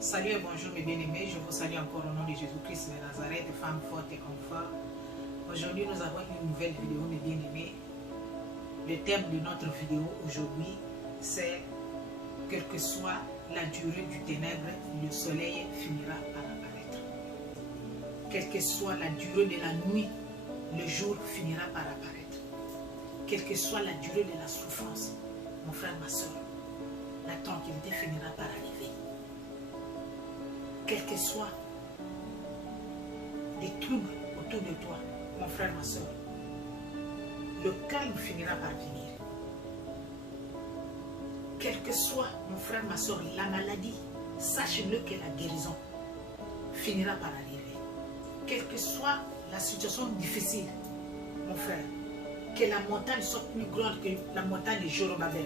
Salut et bonjour mes bien-aimés, je vous salue encore au nom de Jésus-Christ de Nazareth, femme forte et confort. Aujourd'hui nous avons une nouvelle vidéo mes bien-aimés. Le thème de notre vidéo aujourd'hui c'est quelle que soit la durée du ténèbre, le soleil finira par apparaître. Quelle que soit la durée de la nuit, le jour finira par apparaître. Quelle que soit la durée de la souffrance, mon frère, ma soeur, la tranquillité finira par arriver. Quel que soit les troubles autour de toi, mon frère, ma soeur, le calme finira par venir. Quel que soit, mon frère, ma soeur, la maladie, sache-le que la guérison finira par arriver. Quelle que soit la situation difficile, mon frère, que la montagne soit plus grande que la montagne de Jorobabel.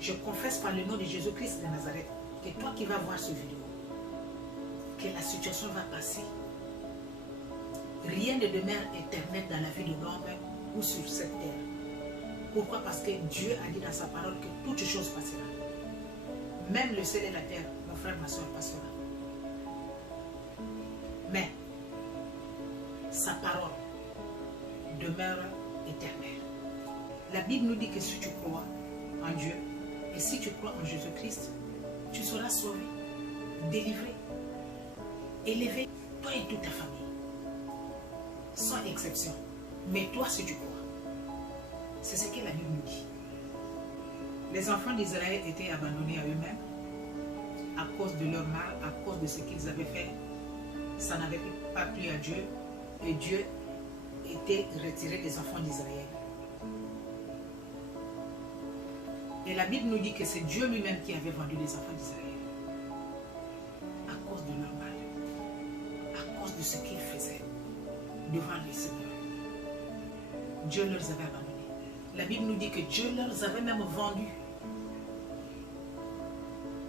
Je confesse par le nom de Jésus-Christ de Nazareth que toi qui vas voir cette vidéo, que la situation va passer. Rien ne demeure éternel dans la vie de l'homme ou sur cette terre. Pourquoi? Parce que Dieu a dit dans sa parole que toutes choses passeront. Même le ciel et la terre, mon frère, ma soeur, passera. Mais sa parole demeure éternelle. La Bible nous dit que si tu crois en Dieu et si tu crois en Jésus-Christ, tu seras sauvé, délivré, élevé, toi et toute ta famille, sans exception. Mais toi, si tu crois, c'est ce que la Bible nous dit. Les enfants d'Israël étaient abandonnés à eux-mêmes à cause de leur mal, à cause de ce qu'ils avaient fait. Ça n'avait pas plu à Dieu et Dieu était retiré des enfants d'Israël. Et la Bible nous dit que c'est Dieu lui-même qui avait vendu les enfants d'Israël à cause de leur mal, à cause de ce qu'ils faisaient devant le Seigneur. Dieu leur avait abandonnés. La Bible nous dit que Dieu leur avait même vendus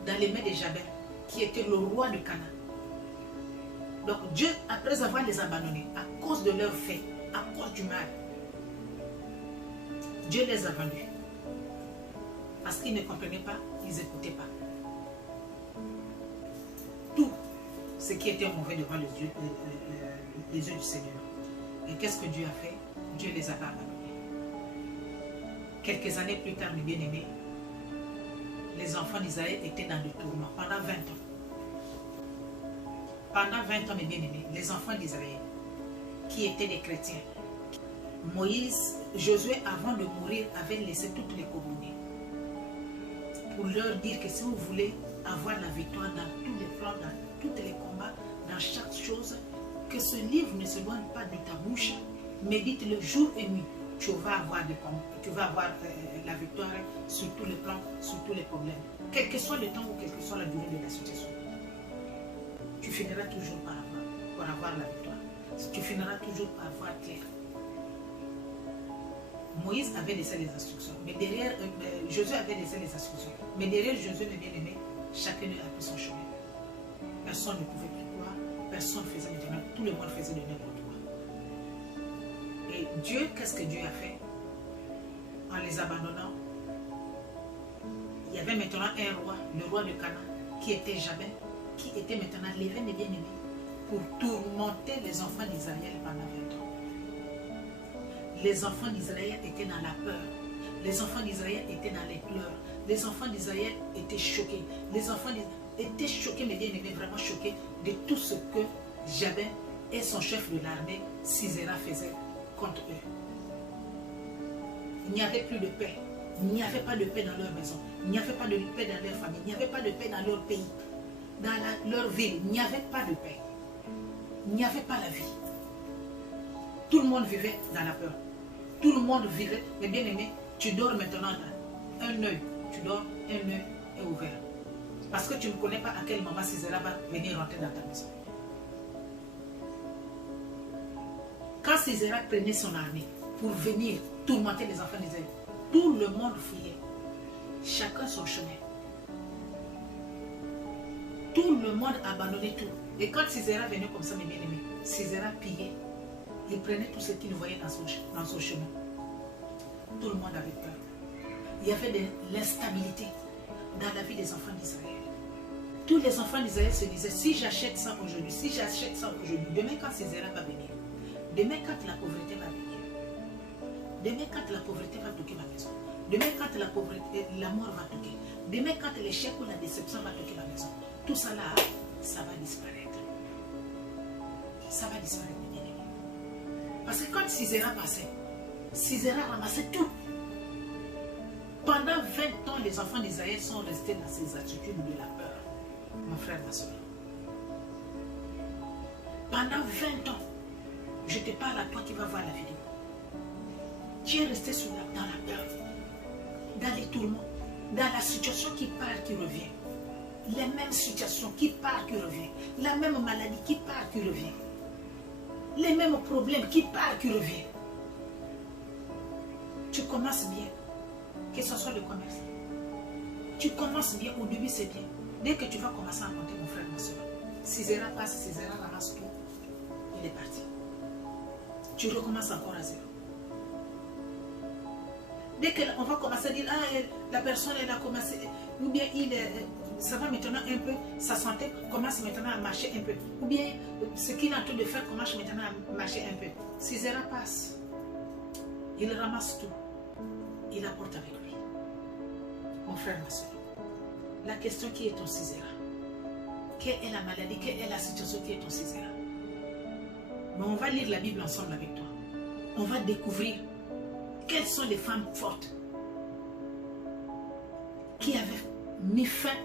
dans les mains de Jabin, qui était le roi de Canaan. Donc Dieu, après avoir les abandonnés, à cause de leurs faits, à cause du mal, Dieu les a vendus. Parce qu'ils ne comprenaient pas, ils n'écoutaient pas. Tout ce qui était mauvais devant les yeux du Seigneur. Et qu'est-ce que Dieu a fait? Dieu les a abandonnés. Quelques années plus tard, mes bien-aimés, les enfants d'Israël étaient dans le tourment pendant 20 ans. Pendant 20 ans, mes bien-aimés, les enfants d'Israël, qui étaient des chrétiens, Moïse, Josué, avant de mourir, avait laissé toutes les communautés pour leur dire que si vous voulez avoir la victoire dans tous les plans, dans tous les combats, dans chaque chose, que ce livre ne se loigne pas de ta bouche, médite-le jour et nuit. Tu vas avoir la victoire sur tous les plans, sur tous les problèmes. Quel que soit le temps ou quelle que soit la durée de la situation. Tu finiras toujours par avoir la victoire. Tu finiras toujours par voir clair. Moïse avait laissé les instructions, mais derrière, Josué avait laissé les instructions. Mais derrière Josué, mes bien-aimés, chacun a pris son chemin. Personne ne pouvait plus croire, personne ne faisait de même, tout le monde faisait de n'importe quoi. Et Dieu, qu'est-ce que Dieu a fait? En les abandonnant, il y avait maintenant un roi, le roi de Canaan, qui était Jabin, qui était maintenant levé, mes bien-aimés, pour tourmenter les enfants d'Israël pendant 20 ans. Les enfants d'Israël étaient dans la peur. Les enfants d'Israël étaient dans les pleurs. Les enfants d'Israël étaient choqués. Les enfants étaient choqués, mais bien aimés, vraiment choqués de tout ce que Jabin et son chef de l'armée, Sisera, faisaient contre eux. Il n'y avait plus de paix. Il n'y avait pas de paix dans leur maison. Il n'y avait pas de paix dans leur famille. Il n'y avait pas de paix dans leur pays. Dans leur ville, il n'y avait pas de paix. Il n'y avait pas la vie. Tout le monde vivait dans la peur. Tout le monde vivait, mais bien aimé, tu dors maintenant un œil, tu dors, un œil est ouvert. Parce que tu ne connais pas à quel moment Sisera va venir rentrer dans ta maison. Quand Sisera prenait son armée pour venir tourmenter les enfants d'Israël, tout le monde fuyait. Chacun son chemin. Tout le monde abandonnait tout. Et quand Sisera venait comme ça, mes bien-aimés, Sisera pillait. Il prenait tout ce qu'il voyait dans son chemin. Tout le monde avait peur. Il y avait de l'instabilité. dans la vie des enfants d'Israël. Tous les enfants d'Israël se disaient, si j'achète ça aujourd'hui, si j'achète ça aujourd'hui, demain quand César va venir, demain quand la pauvreté va venir, demain quand la pauvreté va toquer ma maison, demain quand la mort va toquer, demain quand l'échec ou la déception va toquer ma maison, tout ça là, ça va disparaître. Ça va disparaître, mes bien-aimés. Parce que quand Sisera passait, Sisera ramassait tout. Pendant 20 ans, les enfants d'Israël sont restés dans ces attitudes de la peur. Mon frère, ma soeur. Pendant 20 ans, je te parle à toi qui vas voir la vidéo. Tu es resté dans la peur, dans les tourments, dans la situation qui part, qui revient. Les mêmes situations qui part, qui revient. La même maladie qui part, qui revient. Les mêmes problèmes qui part, qui revient. Tu commences bien, que ce soit le commerce. Tu commences bien, au début c'est bien. Dès que tu vas commencer à monter, mon frère, ma soeur, Sisera passe, Sisera ramasse tout, il est parti. Tu recommences encore à zéro. Dès qu'on va commencer à dire, ah, la personne, elle a commencé, ou bien ça va maintenant un peu, sa santé commence maintenant à marcher un peu. Ou bien ce qu'il est en train de faire commence maintenant à marcher un peu. Sisera passe. Il ramasse tout. Il apporte avec lui. Mon frère, ma soeur, la question qui est ton Sisera? Quelle est la maladie? Quelle est la situation qui est ton Sisera? Mais on va lire la Bible ensemble avec toi. On va découvrir quelles sont les femmes fortes qui avaient mis fin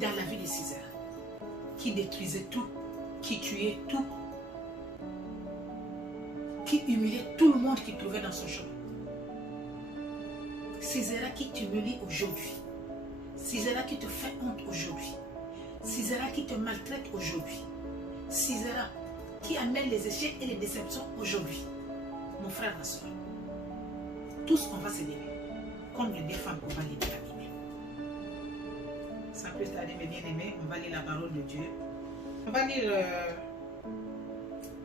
dans la vie de Sisera, qui détruisait tout, qui tuait tout, qui humiliait tout le monde qui trouvait dans son chemin. Sisera qui t'humilie aujourd'hui, Sisera qui te fait honte aujourd'hui, Sisera qui te maltraite aujourd'hui, Sisera qui amène les échecs et les déceptions aujourd'hui. Mon frère, ma soeur, tous on va se lever, comme les deux femmes, on va lire la Bible. Sans plus tarder, mes bien-aimés, on va lire la parole de Dieu. On va lire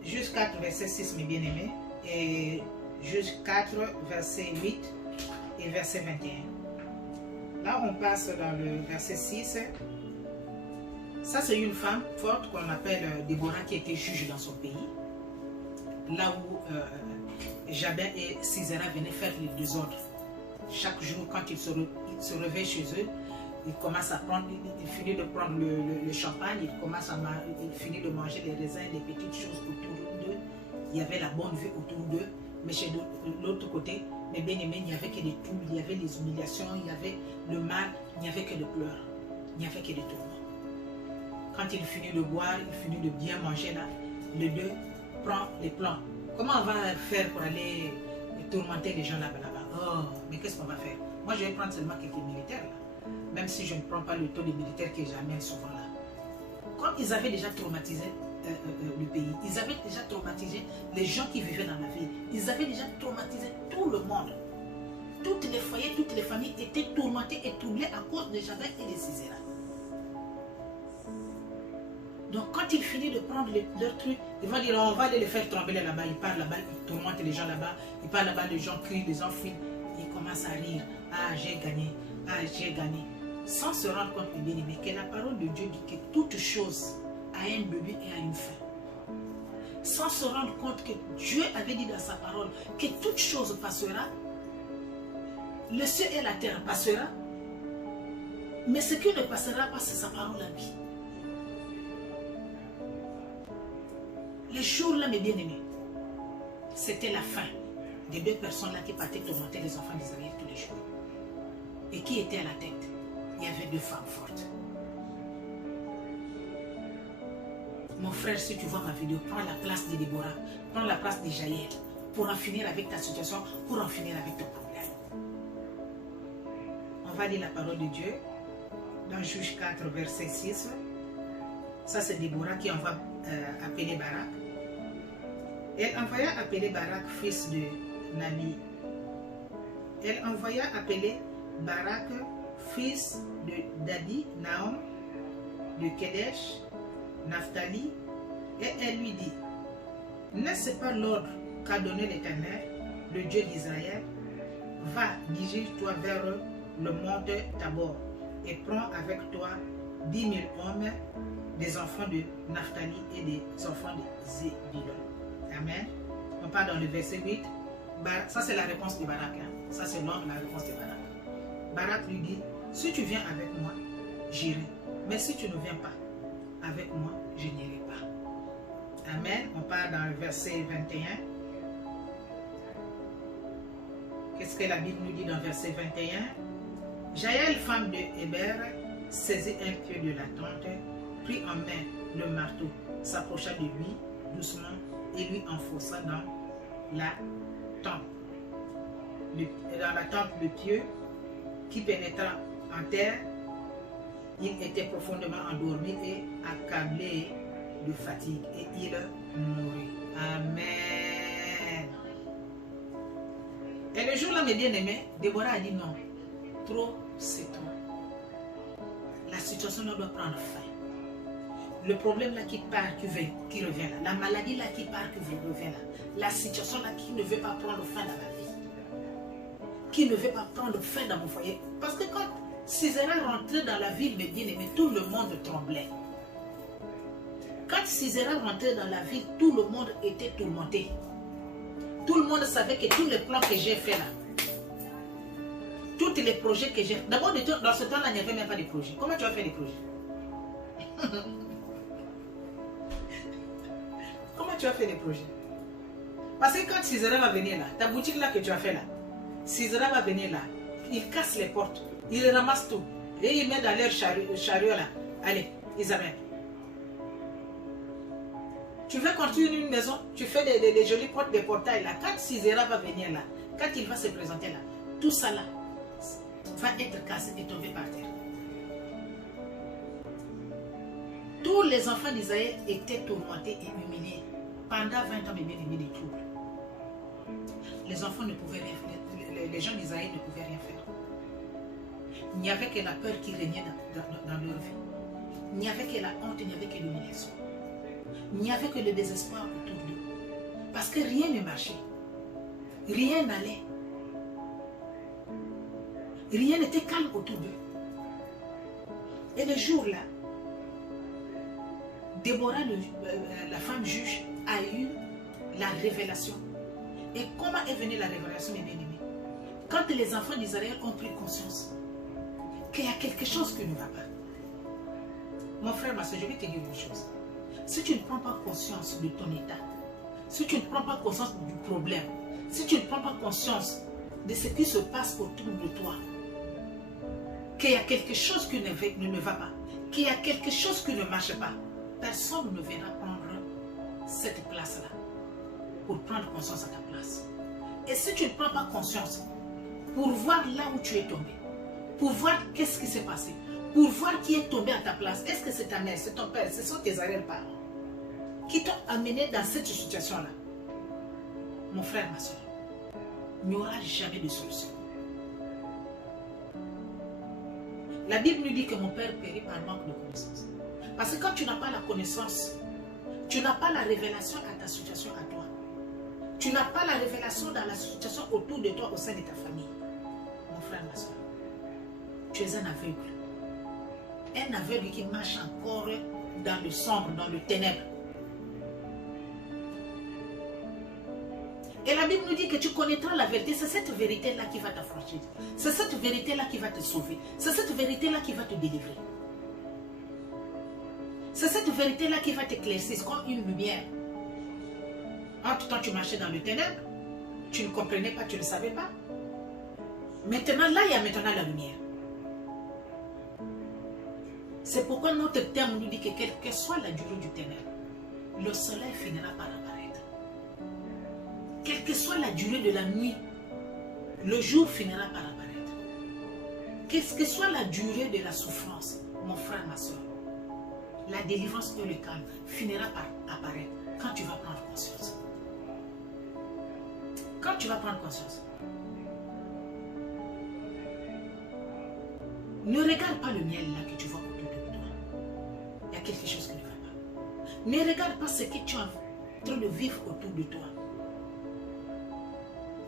juste 4 verset 6, mes bien-aimés, et juste 4 verset 8 et verset 21. Là, on passe dans le verset 6. Ça, c'est une femme forte qu'on appelle Déborah, qui était juge dans son pays. Là où Jabin et Sisera venaient faire les désordres. Chaque jour, quand ils se réveillent chez eux, il commence à prendre, il finit de prendre le champagne, il finit de manger les raisins, les petites choses autour d'eux. Il y avait la bonne vie autour d'eux, mais chez l'autre côté, mes bien-aimés, il n'y avait que des troubles, il y avait les humiliations, il y avait le mal, il n'y avait que des pleurs, il n'y avait que des tourments. Quand il finit de boire, il finit de bien manger là, les deux prend les plans. Comment on va faire pour aller tourmenter les gens là-bas? Oh, mais qu'est-ce qu'on va faire? Moi, je vais prendre seulement quelques militaires là. Même si je ne prends pas le taux des militaires que j'amène souvent là. Comme ils avaient déjà traumatisé le pays, ils avaient déjà traumatisé les gens qui vivaient dans la ville, ils avaient déjà traumatisé tout le monde. Tous les foyers, toutes les familles étaient tourmentées et troublées à cause de Jabin et de Sisera. Donc quand il finit de prendre leur truc, ils vont dire on va aller les faire trembler là-bas, ils parlent là-bas, ils tourmentent les gens là-bas, ils parlent là-bas, les gens crient, les gens fuient, ils commencent à rire, ah j'ai gagné. Ah, j'ai gagné, sans se rendre compte, mes bien-aimés, que la parole de Dieu dit que toute chose a un début et a une fin. Sans se rendre compte que Dieu avait dit dans sa parole que toute chose passera, le ciel et la terre passera, mais ce qui ne passera pas, c'est sa parole à vie. Le jour-là, mes bien-aimés, c'était la fin des deux personnes-là qui partaient tourmenter les enfants d'Israël tous les jours. Et qui était à la tête? Il y avait deux femmes fortes. Mon frère, si tu vois ma vidéo, prends la place de Déborah, prends la place de Jaël, pour en finir avec ta situation, pour en finir avec ton problème. On va lire la parole de Dieu dans Juge 4, verset 6. Ça, c'est Déborah qui envoie appeler Barak. Elle envoya appeler Barak, fils de Nami. Elle envoya appeler Barak, fils de Dadi, Naom, de Kedesh, Naphtali, et elle lui dit, n'est-ce pas l'ordre qu'a donné l'Éternel, le Dieu d'Israël? Va, dirige-toi vers le mont Tabor, et prends avec toi 10 000 hommes, des enfants de Naphtali et des enfants de Zébulon. Amen. On part dans le verset 8. Ça, c'est la réponse de Barak. Hein. Ça, c'est l'ordre de la réponse de Barak. Barak lui dit, si tu viens avec moi, j'irai. Mais si tu ne viens pas avec moi, je n'irai pas. Amen. On part dans le verset 21. Qu'est-ce que la Bible nous dit dans le verset 21? Jaël, femme de Héber, saisit un pieu de la tente, prit en main le marteau, s'approcha de lui doucement et lui enfonça dans la tente. Dans la tente, le pieu qui pénétra en terre, il était profondément endormi et accablé de fatigue et il mourut. Amen. Et le jour-là, mes bien-aimés, Déborah a dit non, trop c'est trop. La situation doit prendre fin. Le problème là qui part, qui revient là. La maladie là qui part, qui revient là. La situation là qui ne veut pas prendre fin dans la vie. Qui ne veut pas prendre fin dans mon foyer. Parce que quand Sisera rentrait dans la ville de bien-aimés, tout le monde tremblait. Quand Sisera rentrait dans la ville, tout le monde était tourmenté. Tout le monde savait que tous les plans que j'ai fait là, tous les projets que j'ai... D'abord, dans ce temps-là, il n'y avait même pas de projets. Comment tu as fait des projets? Comment tu as fait des projets? Parce que quand Sisera va venir là, ta boutique là que tu as fait là, Sisera va venir là, il casse les portes, il ramasse tout, et il met dans leur chariot là. Allez, Isabelle. Tu veux construire une maison, tu fais des jolies portes, des portails là. Quand Sisera va venir là, quand il va se présenter là, tout ça là va être cassé et tomber par terre. Tous les enfants d'Israël étaient tourmentés et humiliés. Pendant 20 ans, ils avaient des troubles. Les enfants ne pouvaient rien faire. Les gens d'Israël ne pouvaient rien faire. Il n'y avait que la peur qui régnait dans leur vie. Il n'y avait que la honte, il n'y avait que l'humiliation. Il n'y avait que le désespoir autour d'eux. Parce que rien ne marchait. Rien n'allait. Rien n'était calme autour d'eux. Et le jour-là, Déborah, la femme juge, a eu la révélation. Et comment est venue la révélation, mes bien-aimés? Quand les enfants d'Israël ont pris conscience qu'il y a quelque chose qui ne va pas. Mon frère, ma soeur, je vais te dire une chose. Si tu ne prends pas conscience de ton état, si tu ne prends pas conscience du problème, si tu ne prends pas conscience de ce qui se passe autour de toi, qu'il y a quelque chose qui ne va pas, qu'il y a quelque chose qui ne marche pas, personne ne viendra prendre cette place-là pour prendre conscience à ta place. Et si tu ne prends pas conscience pour voir là où tu es tombé, pour voir qu'est-ce qui s'est passé, pour voir qui est tombé à ta place, est-ce que c'est ta mère, c'est ton père, ce sont tes arrière-parents qui t'ont amené dans cette situation-là, mon frère, ma soeur, il n'y aura jamais de solution. La Bible nous dit que mon père périt par manque de connaissance. Parce que quand tu n'as pas la connaissance, tu n'as pas la révélation à ta situation à toi. Tu n'as pas la révélation dans la situation autour de toi, au sein de ta famille. Mon frère, ma soeur, tu es un aveugle. Un aveugle qui marche encore dans le sombre, dans le ténèbre. Et la Bible nous dit que tu connaîtras la vérité. C'est cette vérité-là qui va t'affranchir. C'est cette vérité-là qui va te sauver. C'est cette vérité-là qui va te délivrer. C'est cette vérité-là qui va t'éclaircir comme une lumière. Entre temps, tu marchais dans le ténèbre. Tu ne comprenais pas, tu ne savais pas. Maintenant, là, il y a maintenant la lumière. C'est pourquoi notre terme nous dit que quelle que soit la durée du ténèbre, le soleil finira par apparaître. Quelle que soit la durée de la nuit, le jour finira par apparaître. Quelle que soit la durée de la souffrance, mon frère, ma soeur, la délivrance et le calme finira par apparaître quand tu vas prendre conscience. Quand tu vas prendre conscience. Ne regarde pas le miel là que tu vois autour de toi. Il y a quelque chose qui ne va pas. Ne regarde pas ce que tu es en train de vivre autour de toi.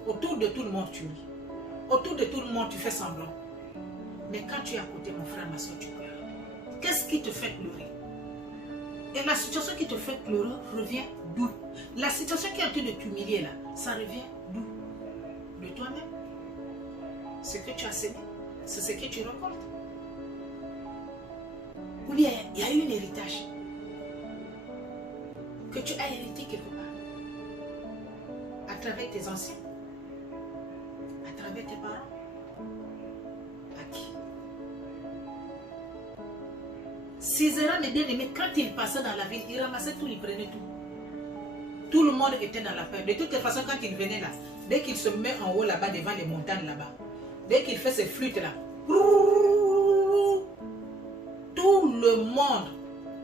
Autour de tout le monde, tu ris. Autour de tout le monde, tu fais semblant. Mais quand tu es à côté, mon frère, ma soeur, tu pleures. Qu'est-ce qui te fait pleurer? Et la situation qui te fait pleurer revient d'où? La situation qui est en train de t'humilier là, ça revient d'où? De toi-même. Ce que tu as semé, c'est ce que tu récoltes. Ou bien il y a eu un héritage que tu as hérité quelque part. À travers tes anciens, à travers tes parents. À qui? Sisera, mes bien-aimés, quand il passait dans la ville, il ramassait tout, il prenait tout. Tout le monde était dans la peur. De toute façon, quand il venait là, dès qu'il se met en haut là-bas, devant les montagnes là-bas, dès qu'il fait ses flûtes là, tout le monde,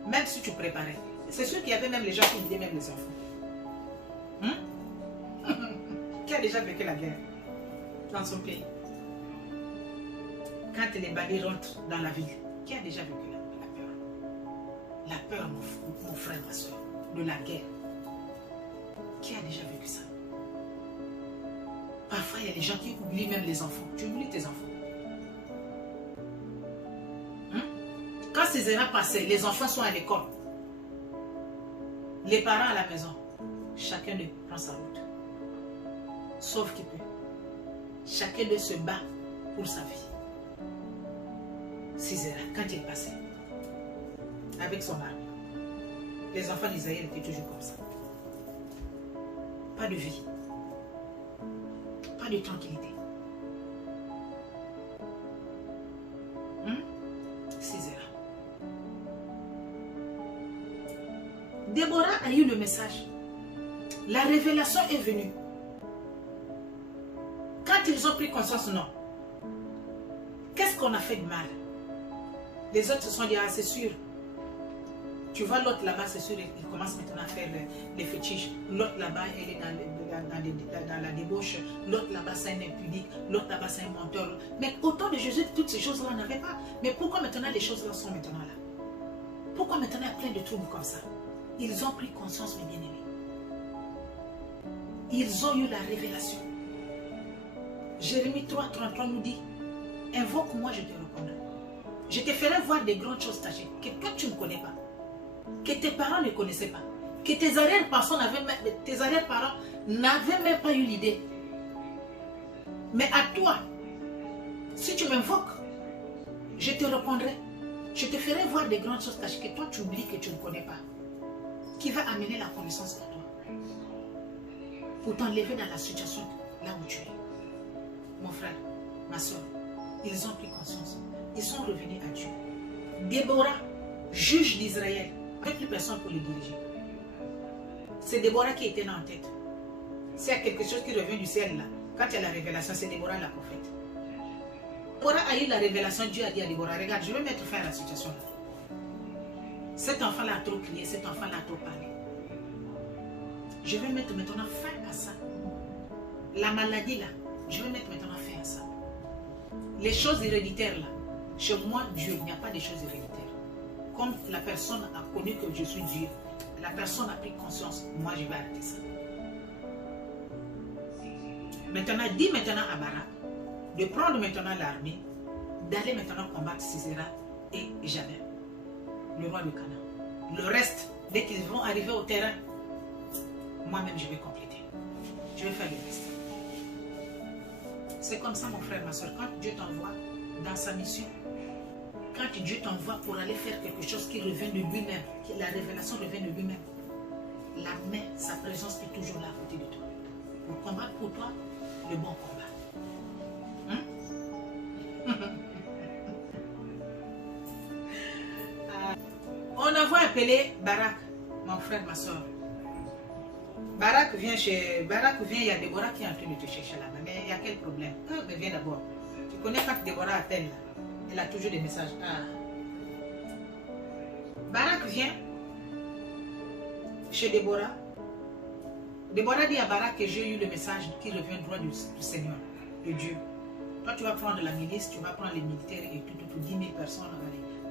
même si tu préparais, c'est sûr qu'il y avait même les gens qui vidaient même les enfants. Qui a déjà vécu la guerre dans son pays? Quand les bandits rentrent dans la ville, qui a déjà vécu la peur? La peur, mon frère, ma soeur, de la guerre. Qui a déjà vécu ça? Parfois, il y a des gens qui oublient même les enfants. Tu oublies tes enfants. Quand ces erreurs passaient, les enfants sont à l'école. Les parents à la maison. Chacun d'eux prend sa route. Sauf qu'il peut. Chacun d'eux se bat pour sa vie. Sisera, quand il passait, avec son arme, les enfants d'Israël étaient toujours comme ça. Pas de vie. Pas de tranquillité. Sisera. Déborah a eu le message. La révélation est venue. Quand ils ont pris conscience, non. Qu'est-ce qu'on a fait de mal? Les autres se sont dit, ah c'est sûr. Tu vois l'autre là-bas, c'est sûr, il commence maintenant à faire les fétiches. L'autre là-bas, elle est dans la débauche. L'autre là-bas, c'est un impudique. L'autre là-bas, c'est un menteur. Mais au temps de Jésus, toutes ces choses-là, on n'avait pas. Mais pourquoi maintenant les choses-là sont maintenant là? Pourquoi maintenant il y a plein de troubles comme ça? Ils ont pris conscience, mes bien-aimés. Ils ont eu la révélation. Jérémie 3:33 nous dit, invoque-moi, je te répondrai. Je te ferai voir des grandes choses cachées que toi tu ne connais pas, que tes parents ne connaissaient pas, que tes arrière-parents n'avaient même pas eu l'idée. Mais à toi, si tu m'invoques, je te répondrai. Je te ferai voir des grandes choses cachées que toi tu oublies, que tu ne connais pas, qui va amener la connaissance à toi, pour t'enlever dans la situation là où tu es. Mon frère, ma soeur, ils ont pris conscience. Ils sont revenus à Dieu. Déborah, juge d'Israël, avec plus personne pour le diriger. C'est Déborah qui était là en tête. S'il y a quelque chose qui revient du ciel là, quand il y a la révélation, c'est Déborah la prophète. Déborah a eu la révélation, Dieu a dit à Déborah, regarde, je vais mettre fin à la situation là. Cet enfant-là a trop crié, cet enfant-là a trop parlé. Je vais mettre maintenant fin à ça. La maladie là, je vais mettre maintenant fin à ça. Les choses héréditaires là, chez moi, Dieu, il n'y a pas de choses héréditaires. Comme la personne a connu que je suis Dieu, la personne a pris conscience, moi je vais arrêter ça. Maintenant, dis maintenant à Barak de prendre maintenant l'armée, d'aller maintenant combattre Sisera et Jabin, le roi de Canaan. Le reste, dès qu'ils vont arriver au terrain, moi-même je vais compléter. Je vais faire le reste. C'est comme ça, mon frère, ma soeur, quand Dieu t'envoie dans sa mission, quand Dieu t'envoie pour aller faire quelque chose qui revient de lui-même, la révélation revient de lui-même, la main, sa présence est toujours là à côté de toi. Pour combattre pour toi le bon combat. On envoie appeler Barak, mon frère, ma soeur. Barak vient, il y a Déborah qui est en train de te chercher là-bas. Mais il y a quel problème? Mais viens d'abord. Tu connais quand Déborah appelle là, elle a toujours des messages. Barak vient chez Déborah. Déborah dit à Barak que j'ai eu le message qui revient droit du Seigneur, de Dieu. Toi, tu vas prendre la milice, tu vas prendre les militaires et tout, 10 000 personnes,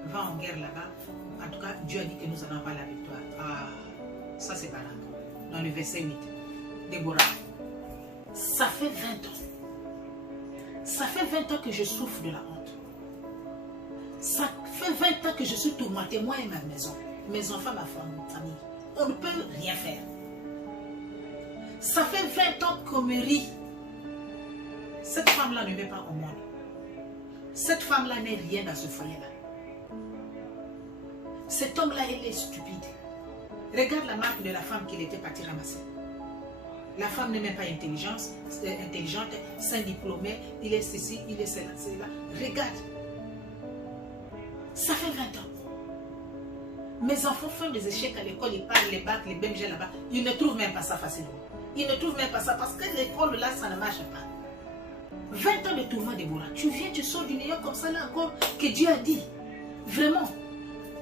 va en guerre là-bas. En tout cas, Dieu a dit que nous allons avoir la victoire. Ça c'est Barak. Dans le verset 8. Déborah. Ça fait 20 ans. Ça fait 20 ans que je souffre de la honte. Ça fait 20 ans que je suis tourmentée, moi et ma maison. Mes enfants, ma famille. On ne peut rien faire. Ça fait 20 ans qu'on me rit. Cette femme-là ne met pas au monde. Cette femme-là n'est rien dans ce foyer-là. Cet homme-là, il est stupide. Regarde la marque de la femme qu'il était parti ramasser. La femme n'est même pas intelligente, c'est un diplômé, il est ceci, il est cela, cela. Regarde. Ça fait 20 ans. Mes enfants font des échecs à l'école, ils parlent les bacs, les BMG là-bas. Ils ne trouvent même pas ça facilement. Ils ne trouvent même pas ça parce que l'école là, ça ne marche pas. 20 ans de tourment, Déborah. Tu viens, tu sors du néant comme ça là encore, que Dieu a dit. Vraiment.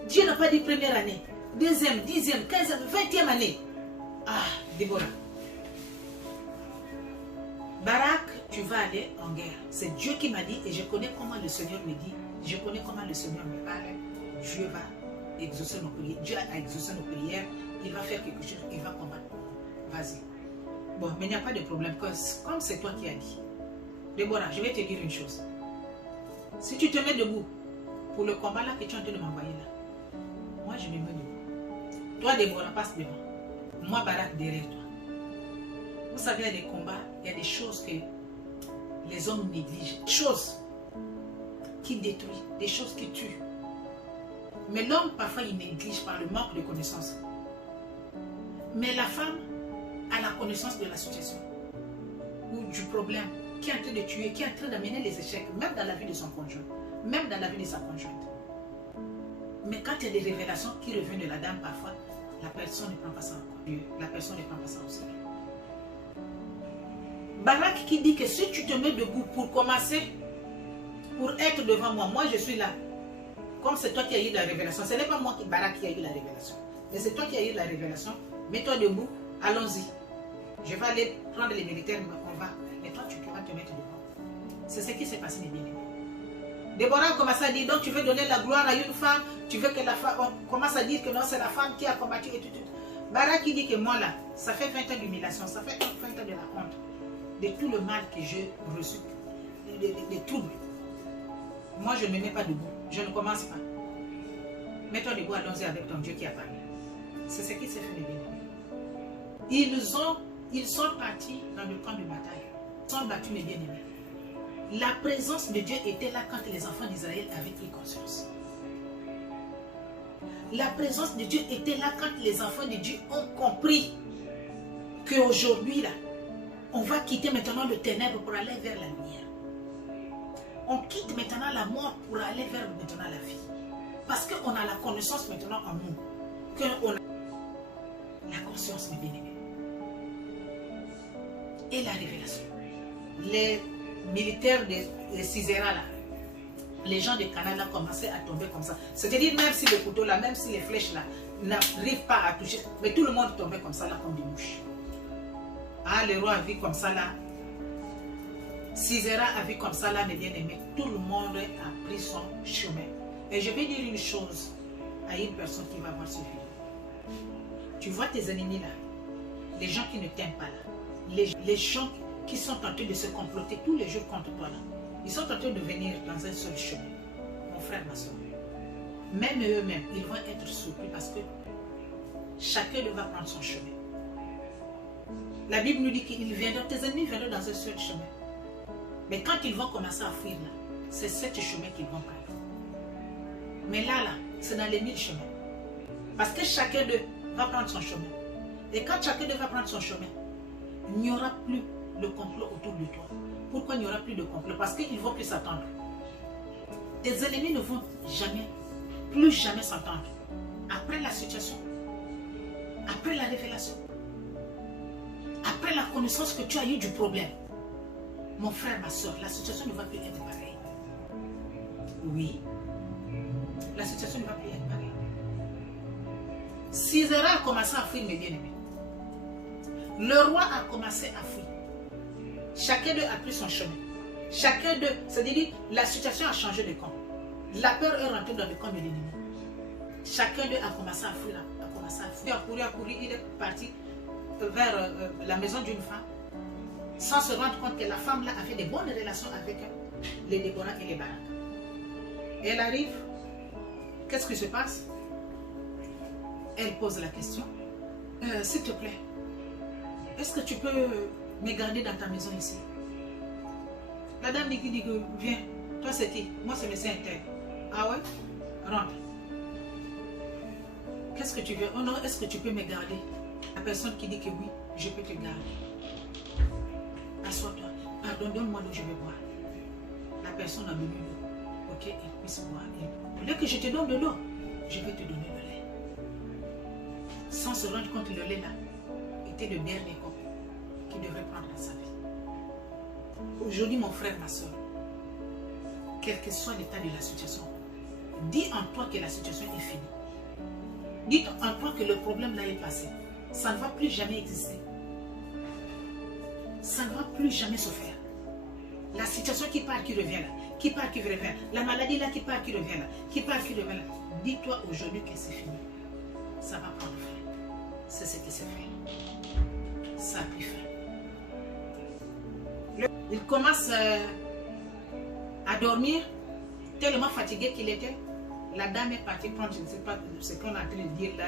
Dieu n'a pas dit première année, deuxième, 10e, 15e, 20e année. Ah, Déborah. Barak, tu vas aller en guerre. C'est Dieu qui m'a dit et je connais comment le Seigneur me dit. Je connais comment le Seigneur me parle. Dieu va exaucer nos prières. Dieu a exaucé nos prières. Il va faire quelque chose. Il va combattre. Vas-y. Bon, mais il n'y a pas de problème. Comme c'est toi qui as dit. Déborah, je vais te dire une chose. Si tu te mets debout pour le combat là que tu es en train de m'envoyer là, moi je me mets debout. Toi, Déborah, passe devant. Moi, Barak, derrière toi. Vous savez, il y a des combats, il y a des choses que les hommes négligent. Des choses qui détruisent, des choses qui tuent. Mais l'homme, parfois, il néglige par le manque de connaissances. Mais la femme a la connaissance de la situation ou du problème qui est en train de tuer, qui est en train d'amener les échecs, même dans la vie de son conjoint, même dans la vie de sa conjointe. Mais quand il y a des révélations qui reviennent de la dame, parfois, la personne ne prend pas ça en compte. La personne ne prend pas ça au sérieux. Barak qui dit que si tu te mets debout pour commencer, pour être devant moi, moi je suis là. Comme c'est toi qui as eu la révélation, ce n'est pas moi Barak qui a eu la révélation, mais c'est toi qui as eu la révélation. Mets-toi debout, allons-y. Je vais aller prendre les militaires, on va. Mais toi tu pourras te mettre devant. C'est ce qui s'est passé, mes bien-aimés. Déborah commence à dire, donc tu veux donner la gloire à une femme, tu veux que la femme, on commence à dire que non, c'est la femme qui a combattu et tout. Barak qui dit que moi là, ça fait 20 ans d'humiliation, ça fait 20 ans de la honte, de tout le mal que j'ai reçu, des troubles. Moi je ne me mets pas debout, je ne commence pas. Mets-toi debout, allons-y avec ton Dieu qui a parlé. C'est ce qui s'est fait, mes bien-aimés. Ils sont partis dans le camp de bataille, ils sont battus, mes bien-aimés. La présence de Dieu était là quand les enfants d'Israël avaient pris conscience. La présence de Dieu était là quand les enfants de Dieu ont compris qu'aujourd'hui, là, on va quitter maintenant le ténèbre pour aller vers la lumière. On quitte maintenant la mort pour aller vers maintenant la vie. Parce qu'on a la connaissance maintenant en nous. Qu'on a la conscience, mes bien-aimés. Et la révélation. Les militaires de Sisera, là, les gens de Canaan commençaient à tomber comme ça. C'est-à-dire même si le couteau là, même si les flèches là n'arrivent pas à toucher, mais tout le monde tombait comme ça là, comme des mouches. Ah, le roi a vu comme ça là. Sisera a vu comme ça là, mes bien-aimés. Tout le monde a pris son chemin. Et je vais dire une chose à une personne qui va voir ce vidéo. Tu vois tes ennemis là, les gens qui ne t'aiment pas là, les gens qui sont tentés de se comploter tous les jours contre toi là. Ils sont tentés de venir dans un seul chemin. Mon frère, ma soeur. Même eux-mêmes, ils vont être surpris parce que chacun va prendre son chemin. La Bible nous dit qu'ils viendront, tes ennemis viendront dans un seul chemin. Mais quand ils vont commencer à fuir là, c'est ce chemin qu'ils vont prendre. Mais là, c'est dans les 1000 chemins. Parce que chacun d'eux va prendre son chemin. Et quand chacun d'eux va prendre son chemin, il n'y aura plus le complot autour de toi. Pourquoi il n'y aura plus de complot? Parce qu'ils ne vont plus s'attendre. Tes ennemis ne vont jamais, plus jamais s'entendre. Après la situation, après la révélation, après la connaissance que tu as eu du problème, mon frère, ma soeur, la situation ne va plus être pareille. Oui, la situation ne va plus être pareille. Sisera a commencé à fuir, mes bien-aimés. Le roi a commencé à fuir. Chacun d'eux a pris son chemin. Chacun d'eux, c'est-à-dire la situation a changé de camp. La peur est rentrée dans le camp de l'ennemi. Chacun d'eux a commencé à fuir, a couru, il est parti vers la maison d'une femme sans se rendre compte que la femme là avait des bonnes relations avec les Déborah et les Barak. Elle arrive, Qu'est-ce qui se passe? Elle pose la question. S'il te plaît, est-ce que tu peux me garder dans ta maison ici? La dame dit que viens, toi c'est qui? Moi c'est monsieur Intel. Ah ouais? Rentre. Qu'est-ce que tu veux? Oh non, est-ce que tu peux me garder? La personne qui dit que oui, je peux te garder. Assois-toi. Pardon, donne-moi l'eau, je vais boire. La personne a donné l'eau. Ok, elle puisse boire. Dès que je te donne de l'eau, je vais te donner le lait. Sans se rendre compte, le lait là était le dernier corps qui devrait prendre dans sa vie. Aujourd'hui, mon frère, ma soeur, quel que soit l'état de la situation, dis en toi que la situation est finie. Dis en toi que le problème là est passé. Ça ne va plus jamais exister. Ça ne va plus jamais se faire. La situation qui part, qui revient là, qui part, qui revient là, la maladie là qui part, qui revient là, qui part, qui revient là. Dis-toi aujourd'hui que c'est fini. Ça va prendre fin. C'est ce qui s'est fait. Ça a pris fin. Il commence à dormir, tellement fatigué qu'il était. La dame est partie prendre, je ne sais pas ce qu'on est en train de dire là,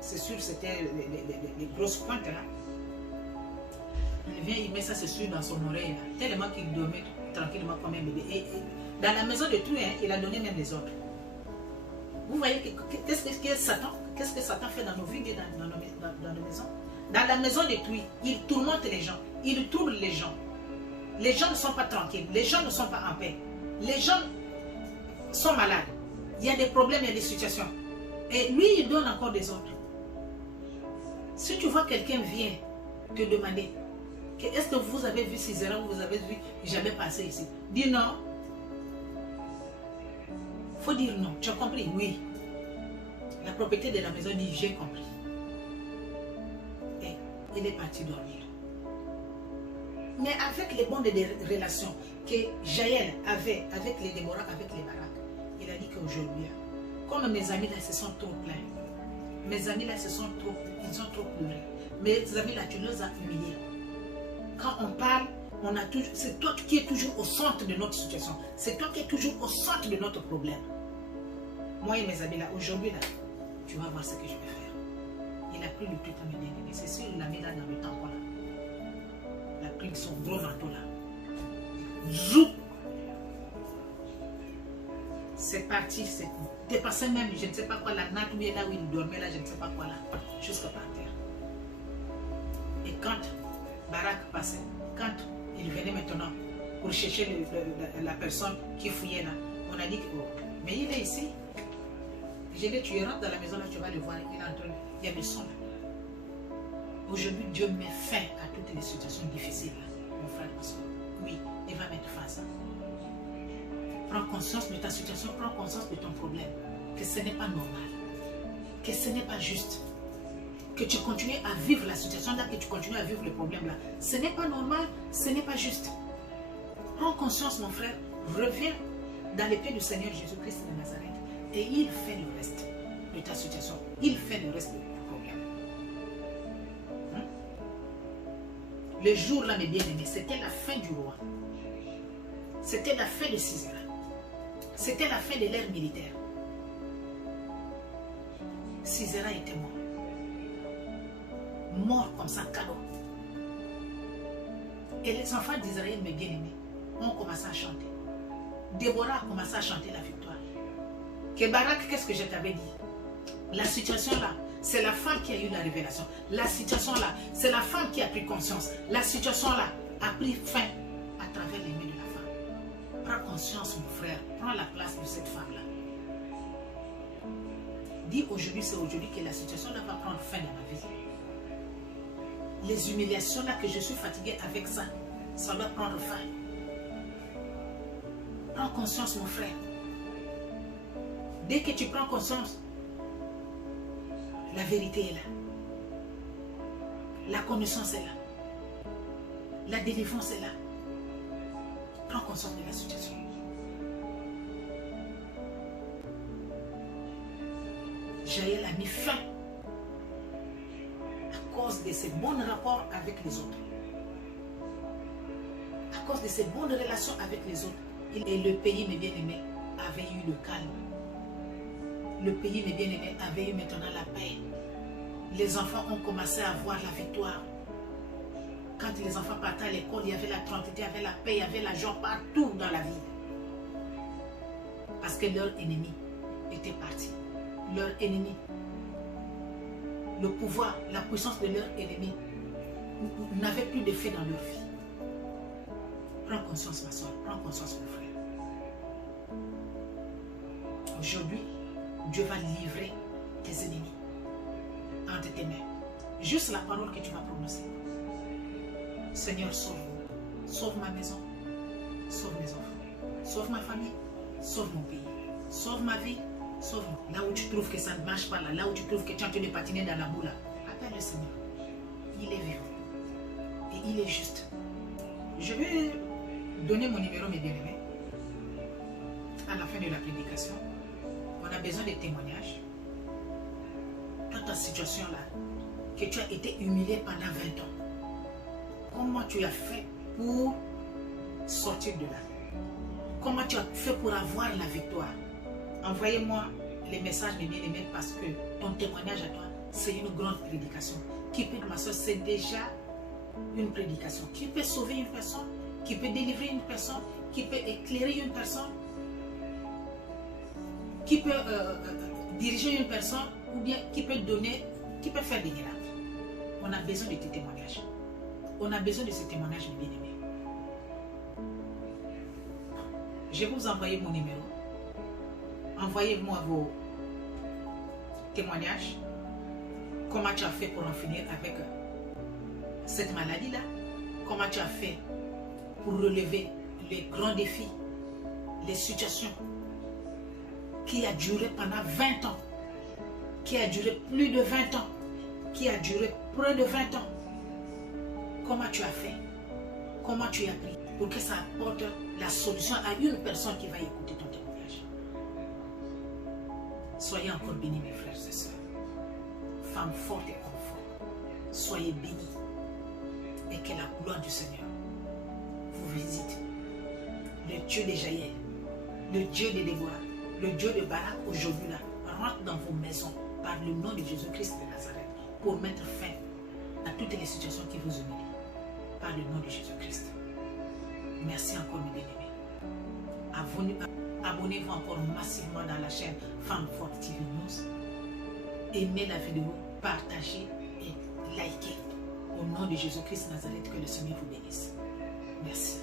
c'est sûr c'était les grosses pointes là. Il vient, il met ça, c'est sûr, dans son oreille là, tellement qu'il dormait tranquillement comme un bébé. Et dans la maison de tout, hein, il a donné même les ordres. Vous voyez qu'est-ce que Satan fait dans nos vies, dans nos maisons? Dans la maison de tout, il tourmente les gens, il trouble les gens. Les gens ne sont pas tranquilles, les gens ne sont pas en paix. Les gens sont malades. Il y a des problèmes, il y a des situations. Et lui, il donne encore des ordres. Si tu vois quelqu'un vient te demander, est-ce que vous avez vu Sisera, vous avez vu, jamais passé ici? Dis non. Il faut dire non. Tu as compris? Oui. La propriété de la maison dit, j'ai compris. Et il est parti dormir. Mais avec les bonnes relations que Jaël avait avec les Déborah, avec les Barak, il a dit qu'aujourd'hui, comme mes amis là se sont trop plaints, mes amis là ils ont trop pleuré. Mes amis là, tu les as humiliés. Quand on parle, c'est toi qui es toujours au centre de notre situation. C'est toi qui es toujours au centre de notre problème. Moi et mes amis là, aujourd'hui là, tu vas voir ce que je vais faire. Il a pris le truc à me donner. C'est sûr, il l'a mis là dans le tampon là. Il a pris son gros manteau là. Zoup! C'est parti, c'est dépassé même, je ne sais pas quoi, la natte ou bien là où il dormait là, je ne sais pas quoi là, jusqu'à par terre. Et quand Barak passait, quand il venait maintenant pour chercher la personne qui fouillait là, on a dit que, oh, mais il est ici. J'ai dit, tu rentres dans la maison là, tu vas le voir, il est en train, il y a des sons là. Aujourd'hui, Dieu met fin à toutes les situations difficiles là, mon frère, ma soeur. Oui, il va mettre fin à ça. Prends conscience de ta situation, prends conscience de ton problème, que ce n'est pas normal, que ce n'est pas juste, que tu continues à vivre la situation là, que tu continues à vivre le problème là. Ce n'est pas normal, ce n'est pas juste. Prends conscience, mon frère, reviens dans les pieds du Seigneur Jésus-Christ de Nazareth et il fait le reste de ta situation, il fait le reste du problème. Le jour là, mes bien-aimés, c'était la fin du roi. C'était la fin de Sisera. C'était la fin de l'ère militaire. Sisera était mort. Mort comme ça, cadeau. Et les enfants d'Israël, mes bien-aimés, ont commencé à chanter. Déborah a commencé à chanter la victoire. Que Barak, qu'est-ce que je t'avais dit? La situation là, c'est la femme qui a eu la révélation. La situation là, c'est la femme qui a pris conscience. La situation là a pris fin à travers les mains de la femme. Prends conscience, mon frère. Prends la place de cette femme-là. Dis aujourd'hui, c'est aujourd'hui que la situation là va prendre fin dans ma vie. Les humiliations là que je suis fatiguée avec ça, ça doit prendre fin. Prends conscience, mon frère. Dès que tu prends conscience, la vérité est là. La connaissance est là. La délivrance est là. Prends conscience de la situation. Jaël a mis fin à cause de ses bons rapports avec les autres. À cause de ses bonnes relations avec les autres. Et le pays, mes bien-aimés, avait eu le calme. le pays, mes bien-aimés, avait eu maintenant la paix. Les enfants ont commencé à voir la victoire. Quand les enfants partaient à l'école, il y avait la tranquillité, il y avait la paix, il y avait la joie partout dans la ville. Parce que leur ennemi était parti. Leur ennemi, le pouvoir, la puissance de leur ennemi n'avait plus d'effet dans leur vie. Prends conscience, ma soeur, prends conscience, mon frère. Aujourd'hui, Dieu va livrer tes ennemis entre tes mains. Juste la parole que tu vas prononcer. Seigneur, sauve-moi. Sauve ma maison. Sauve mes enfants. Sauve ma famille. Sauve mon pays. Sauve ma vie. Sauve-moi. Là où tu trouves que ça ne marche pas, là où tu trouves que tu es en train de patiner dans la boue, appelle le Seigneur. Il est vivant. Et il est juste. Je vais donner mon numéro, mes bien-aimés. À la fin de la prédication, on a besoin de témoignages. Dans ta situation-là, que tu as été humilié pendant 20 ans. Comment tu as fait pour sortir de là? Comment tu as fait pour avoir la victoire? Envoyez-moi les messages, mes bien-aimés, parce que ton témoignage à toi, c'est une grande prédication. Qui peut, ma soeur, c'est déjà une prédication. Qui peut sauver une personne, qui peut délivrer une personne, qui peut éclairer une personne, qui peut diriger une personne, ou bien qui peut donner, qui peut faire des miracles. On a besoin de tes témoignages. On a besoin de ces témoignages, mes bien-aimés. Je vais vous envoyer mon numéro. Envoyez-moi vos témoignages. Comment tu as fait pour en finir avec cette maladie-là? Comment tu as fait pour relever les grands défis, les situations qui a duré pendant 20 ans, qui a duré plus de 20 ans, qui a duré près de 20 ans. Comment tu as fait? Comment tu as pris pour que ça apporte la solution à une personne qui va écouter ton témoignage? Soyez encore bénis, mes frères et sœurs. Femmes fortes et hommes forts, soyez bénis et que la gloire du Seigneur vous visite. Le Dieu de Jaël, le Dieu de Déborah, le Dieu de Barak aujourd'hui là, rentre dans vos maisons par le nom de Jésus-Christ de Nazareth pour mettre fin à toutes les situations qui vous humilient par le nom de Jésus-Christ. Merci encore, mes bien-aimés. Abonnez-vous encore massivement dans la chaîne Femmes Fortes TV News. Aimez la vidéo, partagez et likez. Au nom de Jésus-Christ Nazareth, que le Seigneur vous bénisse. Merci.